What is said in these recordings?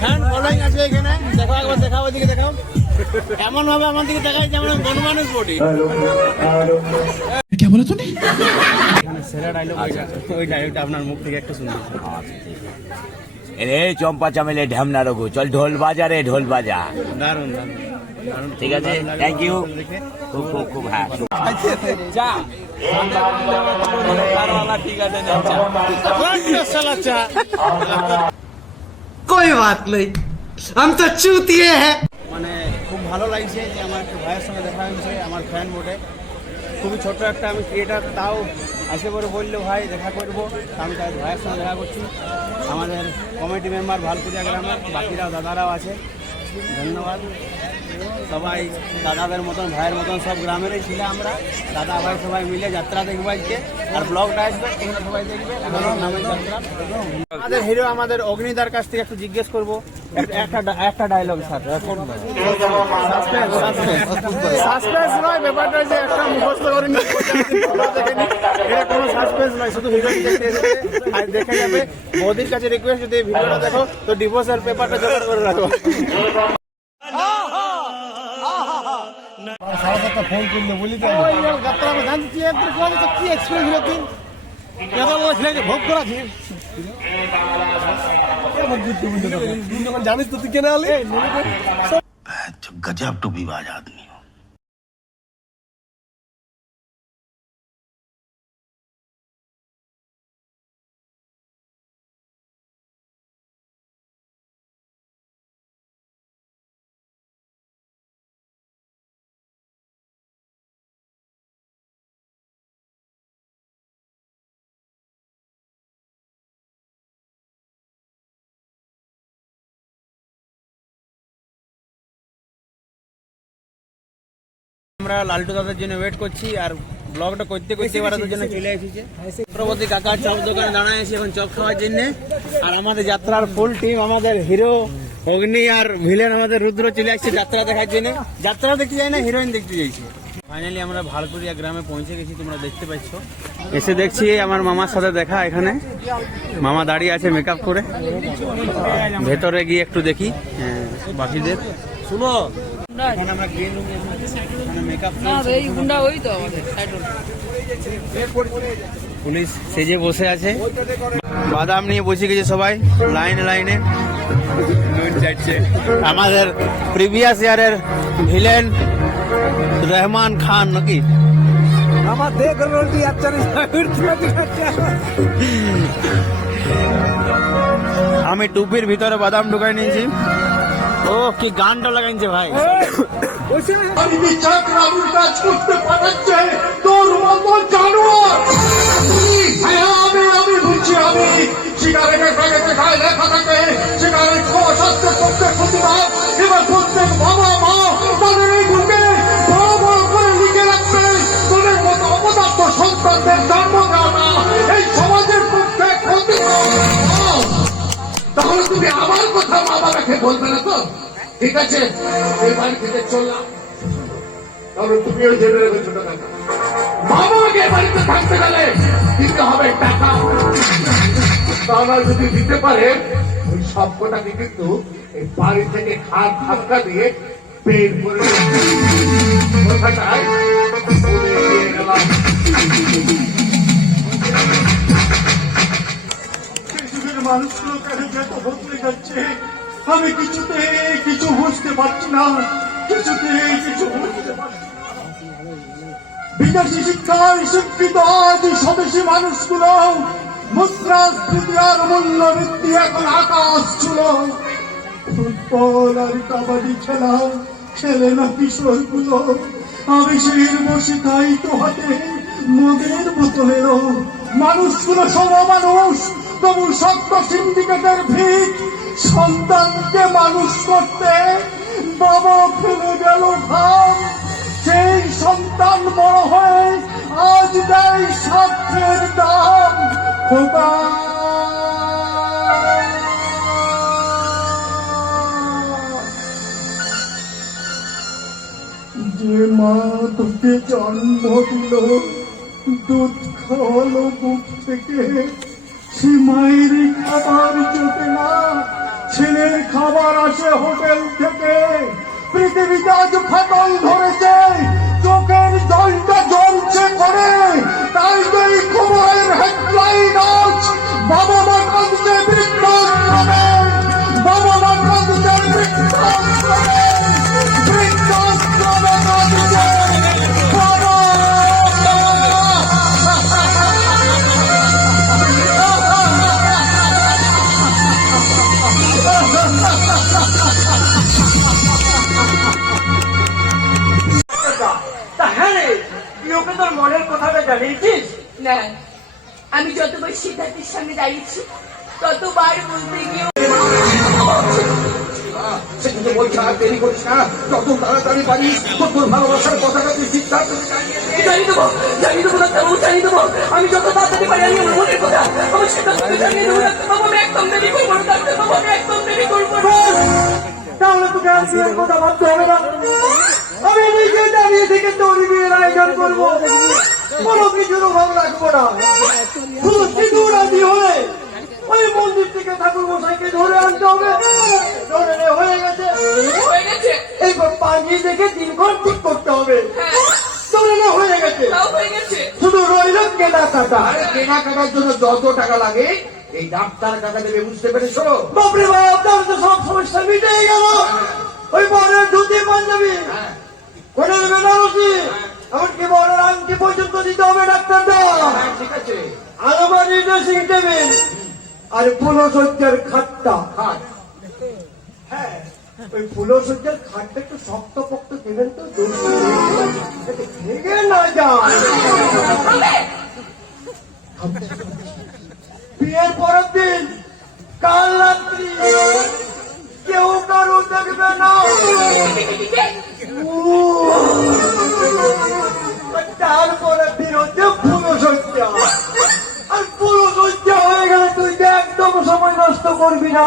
Fan following আছে এখানে। দেখো একবার দেখাও, ওইদিকে দেখাও। এমন ভাবে আমার দিকে দেখাই যেমন বনমানুষ বডি। क्या बोला तूने? এখানে সেরা ডায়লগ ওই ডায়লগটা আপনার মুখ থেকে একটু শুনতে। রে চম্পা চামেলে ঢ্যামনা রঘু, চল ঢোল বাজা রে ঢোল বাজা। দারুণ দারুণ দারুণ। ঠিক আছে, থ্যাংক ইউ। খুব খুব খুব হ্যাঁ চা ঠিক আছে চা। कोई बात नहीं, हम तो चूतिए हैं। মানে খুব ভালো লাগছে যে আমার একটা ভাইয়ের সঙ্গে দেখা হয়েছে, আমার ফ্যান মোটে। খুবই ছোট্ট একটা আমি ক্রিয়েটার, তাও আসে পরে বললো ভাই দেখা করবো। আমি তাই ভাইয়ের সঙ্গে দেখা করছি। আমাদের কমিটি মেম্বার ভালপুরিয়া গ্রামের, বাকিরা দাদারাও আছে। ধন্যবাদ সবাই, দাদাদের মতন ভাইয়ের মতন সব গ্রামেরই ছিল আমরা। দাদা ভাই সবাই মিলে যাত্রা দেখবো আজকে, আর ব্লগটা আসবে, তোমরা সবাই দেখবে নামের যাত্রা। আমাদের হিরো আমাদের অগ্নিদার কাছ থেকে একটু জিজ্ঞেস করবো একটা ডায়লগ স্যার। সাসপেন্স নয় ব্যাপারটা, যে একটা মুখস্থ করে এটা কোনো সাসপেন্স নয়, শুধু ভিডিওটি দেখতে এসেছে আর দেখে যাবে। মোদির কাছে রিকোয়েস্ট, যদি ভিডিওটা দেখো তো ডিভোর্সের পেপারটা জোগাড় করে রাখো। ফোন করলে বলি জানছি কি এক্সপিরিয়েন্স ভোগ করা জানিস তো তুই কেনা হলে गजब टूपीबाज आदमी हो। আমরা লালটু দাদার জন্য ওয়েট করছি, আর ব্লগটা করতে করতে এবার জন্য চলে এসেছে চক্রবর্তী কাকার চপ দোকানে দাঁড়ায় আছি এখন চপ খাওয়ার জন্য। আর আমাদের যাত্রার ফুল টিম, আমাদের হিরো অগ্নি আর ভিলেন আমাদের রুদ্র চলে আসছে যাত্রা দেখার জন্য। যাত্রা দেখতে যাই না, হিরোইন দেখতে যাইছে। ফাইনালি আমরা ভালপুরিয়া গ্রামে পৌঁছে গেছি, তোমরা দেখতে পাচ্ছ। এসে দেখছি আমার মামার সাথে দেখা, এখানে মামা দাঁড়িয়ে আছে মেকআপ করে। ভেতরে গিয়ে একটু দেখি বাকিদের। শুনো এখন আমরা গ্রিন রুমে মেকআপ পুলিশ সেজে বসে আছে, বাদাম নিয়ে বসে গেছে সবাই লাইনে লাইনে। আমাদের প্রিভিয়াস ইয়ারের ভিলেন রহমান খান নাকি আমি টুপির ভিতরে বাদাম ঢুকাই নিয়েছি। ও কি গানটা লাগাইছে ভাই। আমি বিচার রাবুর কাজ করতে পাঠাচ্ছে তোর মতো জানোয়ার। আমি বুঝছি, আমি সিগারেটের প্যাকেটে গায়ে লেখা থাকে সিগারেট খাওয়া স্বাস্থ্যের পক্ষে ক্ষতিকর। এবার প্রত্যেক বাবা মা তাদের এই বুকে বড় বড় করে লিখে রাখবে তোদের মতো অপদার্থ সন্তানদের জন্ম দেওয়া না এই সমাজের পক্ষে ক্ষতিকর। তাহলে তুমি আমার কথা মা বাবাকে বলবে না তো? ঠিক আছে, এই বাড়ি থেকে চললাম, কারণ তুমিও জেনে রেখেছো টাকা। বাবাকে বাড়িতে থাকতে গেলে দিতে হবে টাকা, তারা যদি দিতে পারে ওই সব কটাকে কিন্তু এই বাড়ি থেকে খাট ধাক্কা দিয়ে বের করে কথাটায় বলে দিয়ে গেলাম। পৃথিবীর মানুষগুলো কেন যত বদলে যাচ্ছে আমি কিছুতে কিছু বুঝতে পারছি না, কিছুতে কিছু বুঝতে পারছি না। বিদেশি শিক্ষায় শিক্ষিত আজ স্বদেশী মানুষগুলো মুদ্রাস্ফীতি আর মূল্য বৃদ্ধি এখন আকাশ ছিল। ফুটবল আর কাবাডি খেলা খেলে না কিশোরগুলো, আবেশের বসে তাই তো হাতে মদের বোতলেরও। মানুষগুলো সব মানুষ, তবু সত্য সিন্ডিকেটের ভিড় সন্তানকে মানুষ করতে বাবা ফেলে গেল ঘাম। সেই সন্তান বড় হয়ে আজ দেয় স্বার্থের দাম। খোদা যে মা তোকে জন্ম দিল, দুধ খাওয়ালো বুক থেকে, সে মায়ের খাবার জোটে না, ছেলের খাবার আসে হোটেল থেকে। পৃথিবীতে আজ ফাটল ধরেছে, চোখের জলটা জ্বলছে করে। তাই তো এই খবরের হেডলাইন আজ বাবা মা কাঁদছে বৃদ্ধাশ্রমে, বাবা মা কাঁদছে বৃদ্ধাশ্রমে, বৃদ্ধাশ্রমে কাঁদছে বাবা। তা হ্যাঁ রে, তুই ওকে তোর মনের কথাটা জানিয়েছিস? না, আমি যতবার সিদ্ধার্থের সামনে দাঁড়িয়েছি ততবার বলতে গিয়ে সেদিকে বলছে আর দেরি করিস না, যত তাড়াতাড়ি পারিস তোর ভালোবাসার কথাটা তুই সিদ্ধার্থকে জানিয়ে দে। জানিয়ে দেবো ডাক্তারবাবু, জানিয়ে দেবো। আমি যত তাড়াতাড়ি পারি আমি আমার মনের কথা আমার সিদ্ধার্থকে জানিয়ে দেবো ডাক্তারবাবু। আমি একদম দেরি করবো না ডাক্তারবাবু, আমি একদম দেরি করবো না। তাহলে তোকে আর বিয়ের কথা ভাবতে হবে না। আমি নিজে দাঁড়িয়ে থেকে তোর বিয়ের আয়োজন করবো, কোনো কিছুর অভাব রাখবো না। শুধু সিঁদুর আদি হলে ওই মন্দির থেকে ঠাকুর মশাইকে ধরে আনতে হবে। ধরে নে, হয়ে গেছে। হয়ে গেছে? এইবার পাঁজি দেখে দিনক্ষণ ঠিক করতে হবে। হ্যাঁ, ধরে নে, হয়ে গেছে। তাও হয়ে গেছে। শুধু রইল কেনাকাটা। আরে কেনাকাটার জন্য যত টাকা লাগে এই ডাক্তার টাকা দেবে, বুঝতে পেরেছো? বাপরে বাপ, তাহলে তো সব সমস্যা মিটেই গেল। ওই বরের ধুতি পাঞ্জাবি, কোনের বেনারসি, এমনকি বরের আংটি পর্যন্ত দিতে হবে ডাক্তার দা। হ্যাঁ, ঠিক আছে। আলমারি, ড্রেসিং টেবিল আর ফুলসজ্জার খাটটা। খাট। হ্যাঁ, ওই ফুলসজ্জার খাটটা একটু শক্ত পক্ত দেবেন তো, যাতে ভেঙে না যায়। বিয়ের পরের দিন কাল রাত্রি কেউ কারো দেখবে না। তারপরে বিরোধে ফুলসজ্জা। আর ফুলসজ্জা হয়ে গেলে তুই তো একদম সময় নষ্ট করবি না।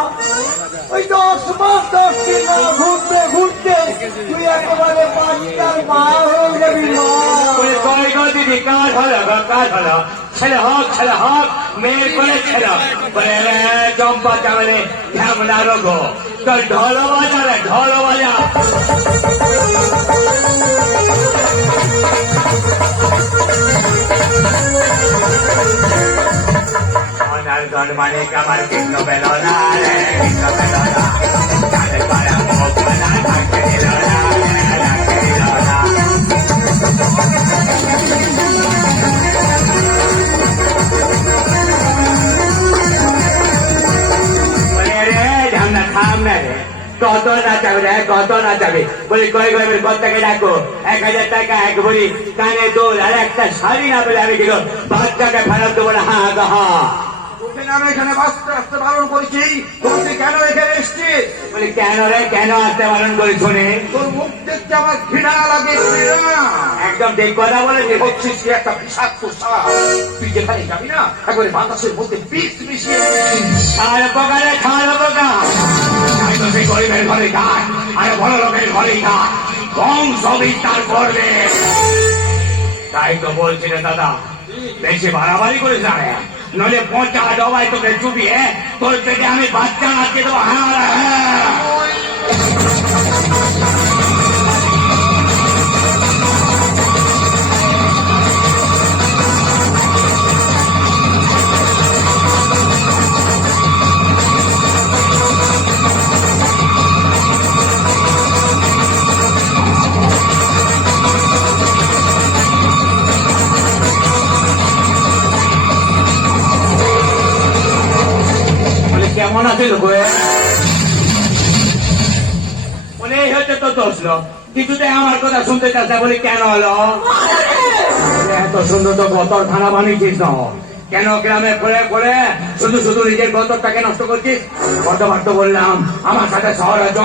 ওই 10 মাস 10 দিন না ঘুরতে ঘুরতে তুই একেবারে বাচ্চার মা হয়ে যাবি। বলে কয় গো দিদি কাজ হলো গো, কাজ হলো। ছেলে হোক মেয়ে করে ছেলে। বলে রে চম্পা চামলে ঢ্যামনা রোগো, চল ঢোল বাজা রে, ঢোল বাজা। ওনার গণ মানে আমার কৃষ্ণ পেল না রে, কৃষ্ণ পেল না। তাদের পাড়া মুখ বানা থাকতে দিল না, থাকতে দিল না। বলে রে ঢামনা থাম না রে, কত নাচাবে রে, কত নাচাবে? বলি কই গরিবের কর্তাকে ডাকো, 1000 টাকা এক ভরি কানে দোল আর একটা শাড়ি না পেলে আমি কিন্তু বাচ্চাকে ফেরত দেবো না। হা গা হা। তোকে আমি এখানে বাঁচতে আসতে বারণ করেছি, তোকে কেন এখানে এসছিস? বলি কেন রে, কেন আসতে বারণ করে শুনে? তোর মুখ দেখতে আমার ঘৃণা লাগে। ঘৃণা। একদম ঠিক কথা বলেছি। হচ্ছিস কি একটা বিষাক্ত সাপ। তুই যেখানে যাবি না একবারে বাতাসের মধ্যে বিষ মিশিয়ে দিচ্ছিস। খাল পোকা রে, খাল পোকা। তাই তো সেই গরিবের ঘরে গাছ আর বড় লোকের ঘরে গাছ বংশ বিস্তার করবে। তাই তো বলছি রে দাদা, বেশি বাড়াবাড়ি করিস না রে, নইলে পচা ডবাই তোকে চুপিয়ে তোর থেকে আমি বাচ্চা আটকে দেবো। হ্যাঁ হ্যাঁ। কেমন আছে লোক? বলে এই হচ্ছে তো দোষ লো, কিছুতে আমার কথা শুনতে চাস না। বলি কেন হলো? এত সুন্দর তো গতর খানা বানিয়েছিস না, কেন গ্রামে ঘুরে ঘুরে শুধু শুধু নিজের গতরটাকে নষ্ট করছিস? কতবার তো বললাম আমার সাথে শহরে চ,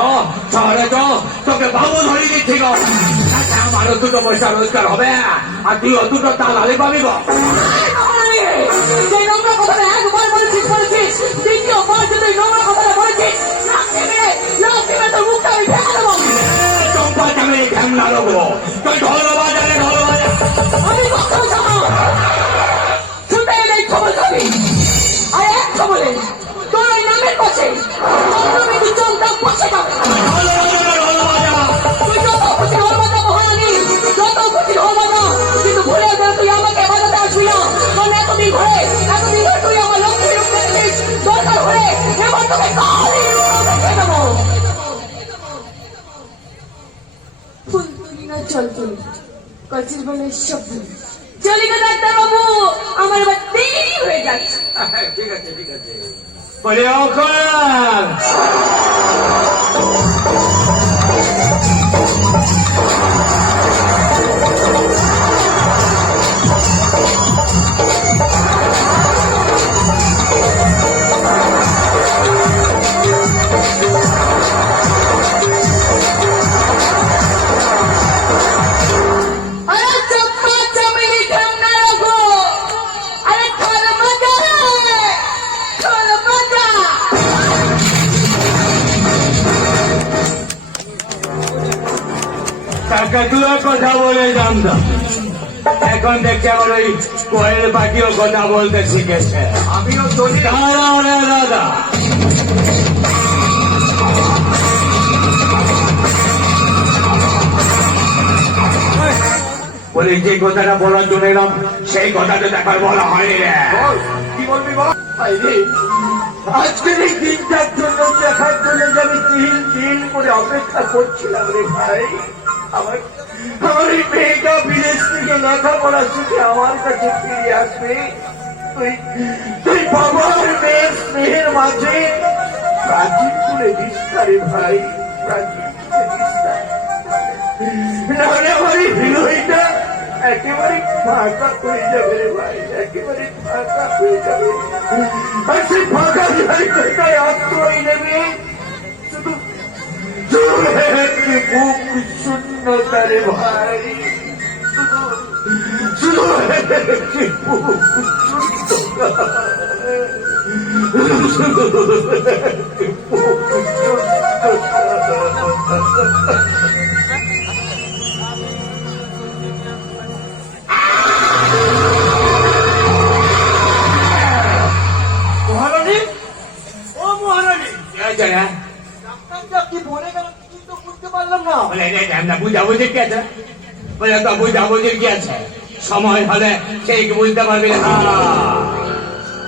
তোকে বাবু ধরিয়ে দিচ্ছিল। আমারও 2 পয়সা রোজগার হবে আর তুইও 2 তালালে পাবি। যে নোংরা কথাটা একবার বলেছিস, দ্বিতীয়বার যদি নোংরা কথাটা বলেছিস না তোর মুখটা আমি ভেঙে দেবো। চম্পা চামে ঢ্যামনা রোগো, তুই ঢোল বাজা রে, ঢোল বাজা। আমি কখনো যাবো শুনতে এলে খবর খাবি আর এক খবরে তোর ওই নামের পাশে চল চলি কাজের বলে সব ভুলি। চলি গো ডাক্তার বাবু, আমার এবার দেরি হয়ে যাচ্ছে। ঠিক আছে ঠিক আছে বলে অকর আরে চপ্পা চামেলি ঠান্ডা রাখো, আরে খল মজা খল মজা। কাকাতুয়া কথা বলে জানতাম, এখন দেখছি আমার ওই কোয়েল পাখিও কথা বলতে শিখেছে। আমিও চলি দাদা বলে যে কথাটা বলার জন্য এলাম সেই কথাটা দেখার বলা হয়নি রে। কি বলবি বল? ভাইরে, আজকের এই দিনটার জন্য দেখার জন্য যে আমি দিন করে অপেক্ষা করছিলাম রে ভাই। আমার আমার এই মেয়েটা বিদেশ থেকে লেখাপড়া শিখে আমার কাছে ফিরে আসবে। তুই তুই বাবার মেয়ের স্নেহের মাঝে প্রাচীন করে দিস না রে ভাই, প্রাচীন করে দিস না। নাহলে আমার এই হিরোইনটা একেবারে ফাঁকা হয়ে যাবে রে ভাই, একেবারে ফাঁকা হয়ে যাবে। আর সেই ফাঁকা জায়গাটায় আশ্রয় নেবে শুধু একটি বুক শূন্যতা রে ভাই, শুধু একটি বুক শূন্যতা, শুধু একটি বুক শূন্যতা। মহারানী, ও মহারানী, কি হয়েছে রে? ডাক্তারটা কি বলে গেল কিছুই তো বুঝতে পারলাম না। বলে বুঝাবুঝি কি আছে? বলে তো বুঝাবুঝি কি আছে? সময় হলে সেই বুঝতে পারবি না।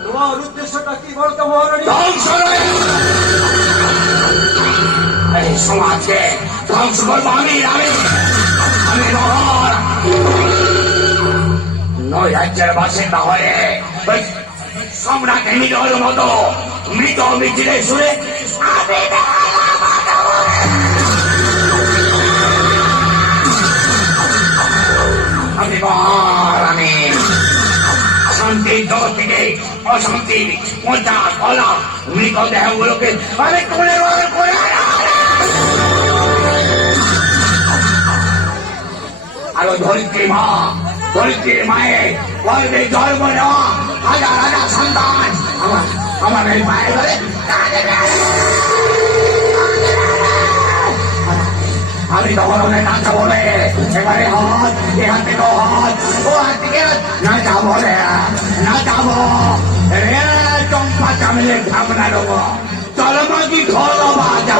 তোমার উদ্দেশ্যটা কি বলতো মহারানী? ধ্বংস নয়। এই সমাজকে ধ্বংস করবো আমি আমি আমি নহর নয় রাজ্যের বাসিন্দা হয়ে ওই সম্রাট হিরোর মতো মৃত মিছিলে শুনে আমি আমি বল আমি শান্তির জগৎ থেকে অশান্তির মজা কলা মৃতদেহগুলোকে আমি করে করে আরো ধরিত্রী মা, ধরিত্রীর মায়ের গর্ভে জন্ম নেওয়া হাজার হাজার সন্তান আমার এই মায়ের ঘরে আমি তখন ওদের নাচা বলে এবারে হাত এ হাত থেকে হাত ও হাত থেকে নাচাবো রে নাচাবো রে চম্পা চামেলের ঝামনা দেবো চলো মাঝি ধরো বাজা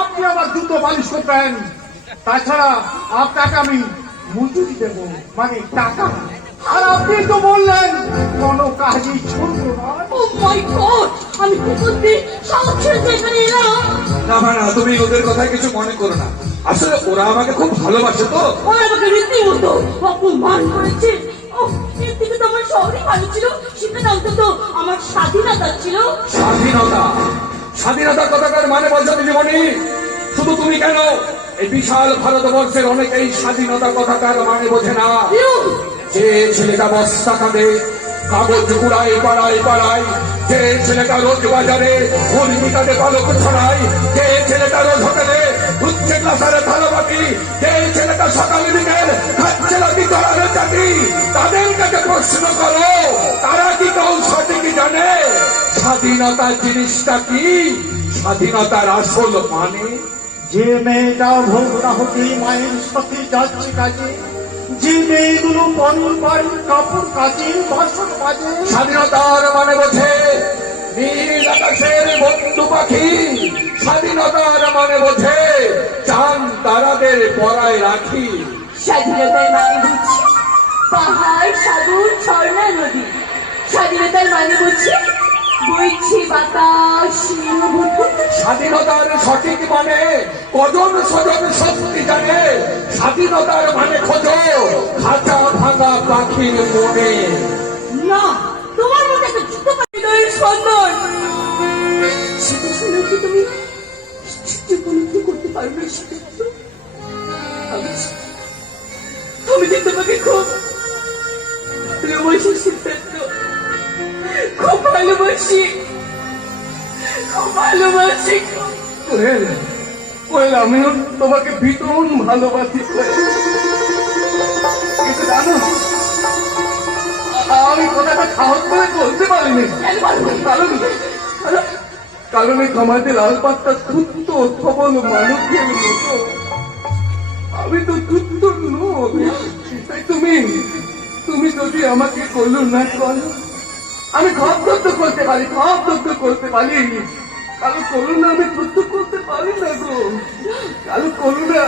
আপনি আমার জুতো পালিশ করবেন, তাছাড়া আপনাকে আমি মজুরি দেব, মানে টাকা। আর আপনি তো বললেন কোনো কাজই ছোট নয়। ও মাই গড, আমি কি করতে সাহস ছেড়ে এখানে এলাম? না না, তুমি ওদের কথা কিছু মনে করো না। আসলে ওরা আমাকে খুব ভালোবাসে তো। ওরা আমাকে রীতিমতো অপমান করেছে। এর থেকে তো আমার শহরে ভালো ছিল, সেখানে অন্তত আমার স্বাধীনতা ছিল। স্বাধীনতা, স্বাধীনতার কথাটার মানে বলছো দিদিমণি? শুধু তুমি কেন, এই বিশাল ভারতবর্ষের অনেকেই স্বাধীনতা কথাটার মানে বোঝে না। যে ছেলেটা বস্তা কাঁদে, কাগজ কুড়ায় পাড়ায় পাড়ায়, যে ছেলেটা রোজ বাজারে মুরগি কাটে পালক ছড়ায়, যে ছেলেটা রোজ হোটেলে উচ্ছে গ্লাসারে থালাবাটি, যে ছেলেটা সকাল বিকেল খাচ্ছে লাঠি তলারে চাটি, তাদের কাছে প্রশ্ন করো, তারা কি কেউ সঠিক জানে স্বাধীনতা জিনিসটা কি, স্বাধীনতার আসল মানে? যে মেয়েটা ভোগ না হতে মায়ের সাথে যাচ্ছে কাজে, যে মেয়েগুলো পরের বাড়ির কাপড় কাচে, বাসন মাজে, স্বাধীনতার মানে বোঝে নীল আকাশের বন্ধু পাখি, স্বাধীনতার মানে বোঝে চাঁদ তারাদের পরায় রাখি। স্বাধীনতার মানে বুঝছি পাহাড়, সাগর, ঝর্ণা, নদী। স্বাধীনতার মানে বুঝছি বইছে বাতাস, নিরবধি। স্বাধীনতার সঠিক মানে কজন স্বজন শক্তি জানে, স্বাধীনতার মানে খোঁজো খাঁচা ভাঙা পাখির মনে। না, তোমার মতো একটা যুদ্ধ পাখিদের সন্তান, সেটা শুনে কি তুমি উপলব্ধি করতে পারবে? সেটা আমি যে তোমাকে খুব ভালোবাসি সিদ্ধার্থ, খুব ভালোবাসি, খুব ভালোবাসি। কোয়েল, আমিও তোমাকে ভীষণ ভালোবাসি কোয়েল। কিন্তু জানো, আমি কথাটা সাহস করে বলতে পারিনি। কারণ এই সমাজে লাল পাত্তা তুচ্ছ সবল মানুষের মতো আমি তো তুচ্ছ নই। তাই তুমি যদি আমাকে করলো না করো, আমি সব সহ্য করতে পারি, সব সহ্য করতে পারি। কারো করুণা আমি সহ্য করতে পারি না গো, কারো করুণা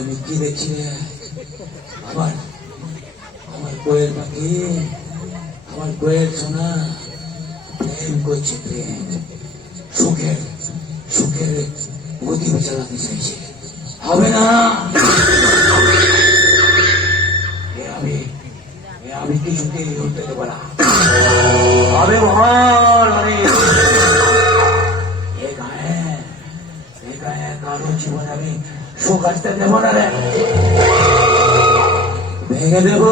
আমি কি দেখছি রে? আমার আমার কোয়েল পাখি, আমার কোয়েল সোনা প্রেম করছে, প্রেম সুখের সুখের গতি চালাতে চাইছে। হবে না, আমি কিছুতেই হতে দেবো না। হবে ভর, এ গায়ে কারো জীবন আমি সুখ আসতে দেব না রে, ভেঙে দেব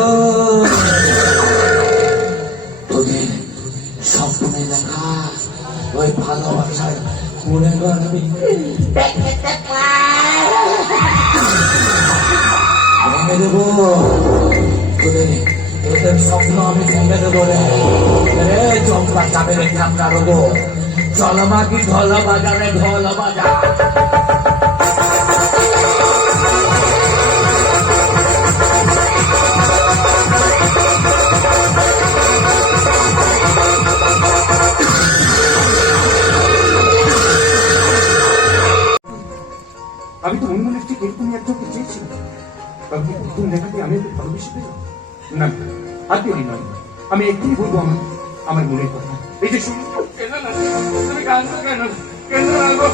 তোদের স্বপ্নে দেখা ওই ভালোবাসার মনে কর আমি ভেঙে দেব তোদের স্বপ্ন আমি ভেঙে দেবো রে চম্পা চাপে রেখে আমরা রোবো। চল মাগি ঢোল বাজারে, ঢোল বাজা। আমি তো মনে ঠিক এরকমই একজনকে চেয়েছিলাম। কারণ প্রথম দেখাতে আমি একটু ভালোবেসে পেলাম না, আর কেউ নয়। আমি এক্ষুনি বলবো আমার মনের কথা। এই যে শুনি তুমি কাঁদছো কেন? কেন রাখো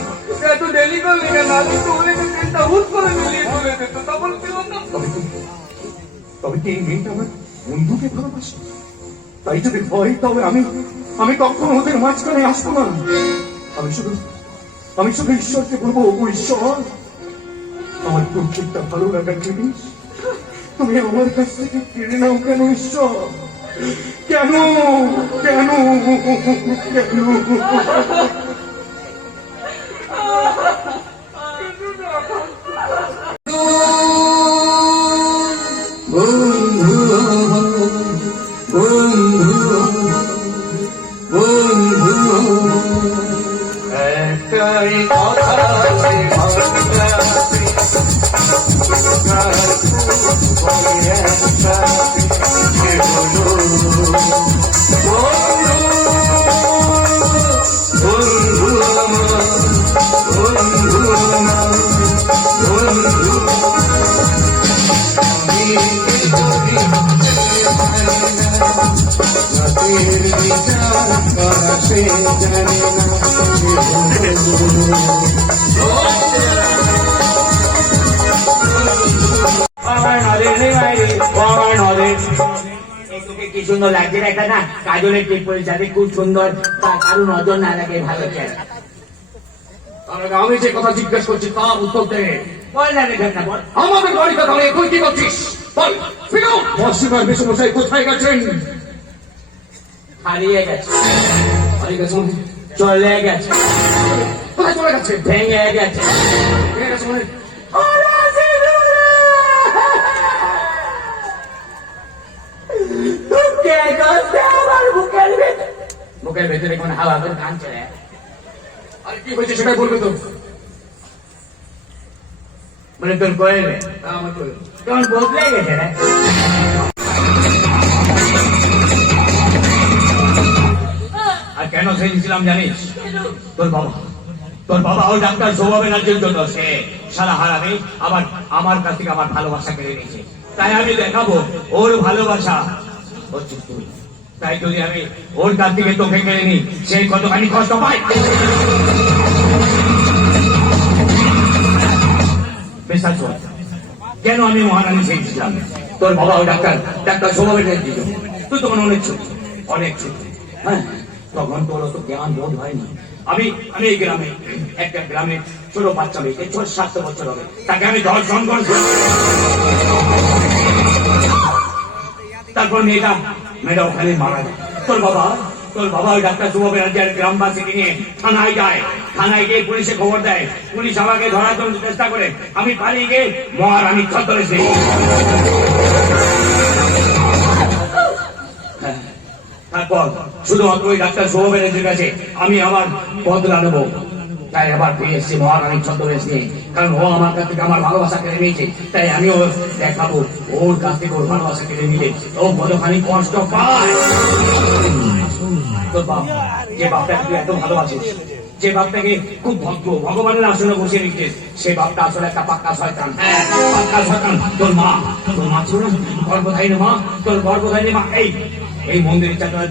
এত দেরি করলে কেন? আমি তো অনেক চেষ্টা হুট করে মিলিয়ে চলে যেত, তখন পেলাম না। তবে কি এই মেয়েটা আমার বন্ধুকে ভালোবাসে? তাই যদি ভয়, তবে আমি কখনো ওদের মাঝখানে আসবো না। আমি শুধু ঈশ্বরকে বলবো, ও ঈশ্বর, আমার প্রত্যেকটা ভালো লাগার জিনিস তুমি আমার কাছ থেকে কেড়ে নাও কেন ঈশ্বর? কেন কেন কেন? একটাই কথা মনের বিচার করা সে জানে তোকে কি সুন্দর লাগছে একটা না কাজলের টিপ পরে যাতে খুব সুন্দর তা কারো নজর না লাগে ভালো চেহারা তার আগে আমি যে কথা জিজ্ঞেস করছি তার উত্তর দে। বল না রে ঘটনা বল আমাদের বাড়িতে দাঁড়িয়ে তুই কি করছিস? বল, ফিরো। মসজিদের বিশ্বমশাই কোথায় গেছেন? হারিয়ে গেছে হারিয়ে গেছেন? চলে গেছে কোথায় চলে গেছে? ভেঙে গেছে ভেঙে গেছে মানে? আমার বুকের ভেতরে বুকের ভেতরে কোন হাওয়া করে গান চলে আর কি হয়েছে সেটাই বলবে তো। মানে তোর কয়েবে আমার তো তোর বদলে গেছে রে আর কেন সেজেছিলাম জানিস? তোর বাবা ও ডাক্তার সৌভাবে রাজ্যের জন্য সে সারা হারামে আমার কাছ থেকে আমার ভালোবাসা কেড়ে নিয়েছে। তাই আমি দেখাবো ওর ভালোবাসা হচ্ছিস তুই। তাই যদি আমি ওর কাছ থেকে তোকে কেড়ে নিই সে কতখানি কষ্ট পায়। বিশ্বাস কর, কেন আমি মহারানী সেজেছিলাম? তোর বাবা ও ডাক্তার সৌভাবে রাজ্যের জন্য। তুই তখন অনেক ছোট হ্যাঁ, তখন তোর অত জ্ঞান বোধ হয়নি। আমি এই গ্রামে একটা গ্রামে ছোট বাচ্চা মেয়েকে 6-7 বছর হবে তাকে আমি দর্শন করছি। তারপর মেয়েটা ওখানে মারা যায়। তোর বাবা ওই ডাক্তার শুভ ব্যানার্জি আর গ্রামবাসীকে নিয়ে থানায় যায়। থানায় গিয়ে পুলিশে খবর দেয়। পুলিশ আমাকে ধরার জন্য চেষ্টা করে। আমি পালিয়ে গিয়ে মহারানী ছদ্মবেশে তারপর শুধুমাত্র ওই ডাক্তার শুভ ব্যানার্জির কাছে আমি আমার বদলা নেবো। তাই আবার ফিরে এসেছি মহারানীর ছদ্মবেশ নিয়ে, কারণ ও আমার কাছ থেকে আমার ভালোবাসা কেড়ে নিয়েছে। তাই আমিও দেখাবো ওর কাছ থেকে ওর ভালোবাসা কেড়ে নিলে ও কতখানি কষ্ট পায়। তোর বাপ, যে বাপটাকে তুই এত ভালোবাসিস, যে বাপটাকে খুব ভগবানের আসনে বসে রেখেছিস, সে বাপটা আসলে একটা পাক্কা শয়তান। হ্যাঁ, পাক্কা শয়তান। তোর মা ছিল না গর্ভধারিণী মা, তোর গর্ভধারিণী মা এই মন্দিরের চাকরি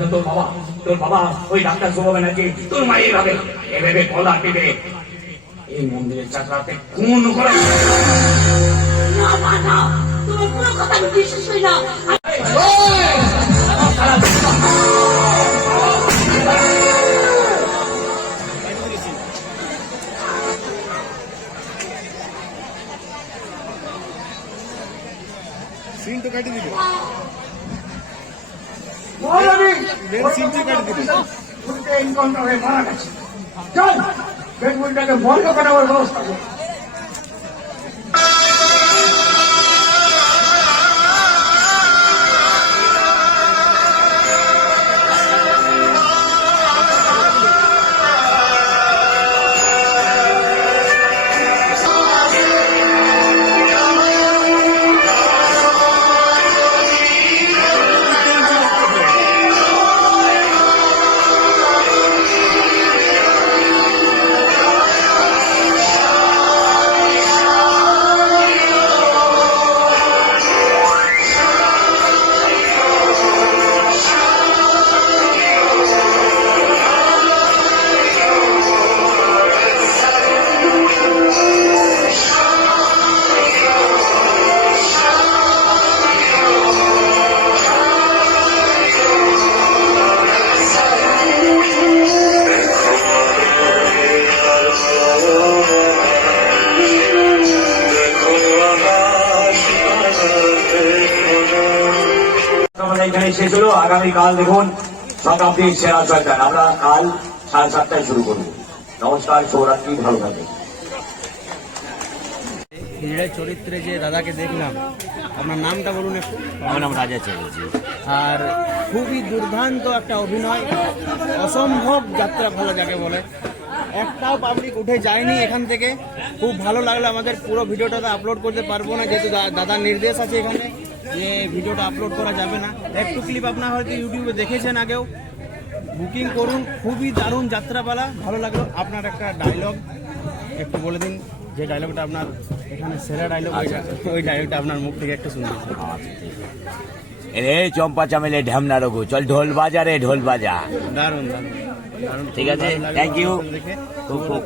তোর বাবা ওই ডাক্তার শুভ ব্যানার্জি তোর মা এভাবে গলা টিপে এই মন্দিরের চাকরাতে খুন করে। না না না, তোমার কোনো কথা আমি বিশ্বাস করি না। মহারানী এনকাউন্টার হয়ে মারা গেছে। চল বেগুনটাকে বন্ধ করাবার ব্যবস্থা কর। এখানে শেষ হলো। আগামীকাল দেখুন শতাব্দীর সেরা শয়তান। আমরা কাল 7:30 শুরু করবো। নমস্কার, শুভরাত্রি, ভালো থাকবেন। হিজড়ার চরিত্রে যে দাদাকে দেখলাম, আপনার নামটা বলুন একটু। আমার নাম রাজা চ্যাটার্জি। আর খুবই দুর্দান্ত একটা অভিনয়, অসম্ভব যাত্রা ভালো যাকে বলে। একটাও পাবলিক উঠে যায়নি এখান থেকে। খুব ভালো লাগলো। আমাদের পুরো ভিডিওটা আপলোড করতে পারবো না, যেহেতু দাদার নির্দেশ আছে এখানে যে ভিডিওটা আপলোড করা যাবে না। একটু ক্লিপ আপনার হয়তো ইউটিউবে দেখেছেন আগেও। বুকিং করুন। খুবই দারুণ যাত্রাপালা, ভালো লাগলো। আপনার একটা ডায়লগ একটু বলে দিন। যে ডায়লগটা আপনার এখানে সেরা ডায়লগ, ওই ডায়লগটা আপনার মুখ থেকে একটু শুনতে চাই। রে চম্পা চামেলে ঢ্যামনা রঘু, চল ঢোল বাজা রে ঢোল বাজা। দারুণ দারুণ দারুণ, ঠিক আছে, ভালো লাগলো থ্যাংক ইউ। দেখে খুব খুব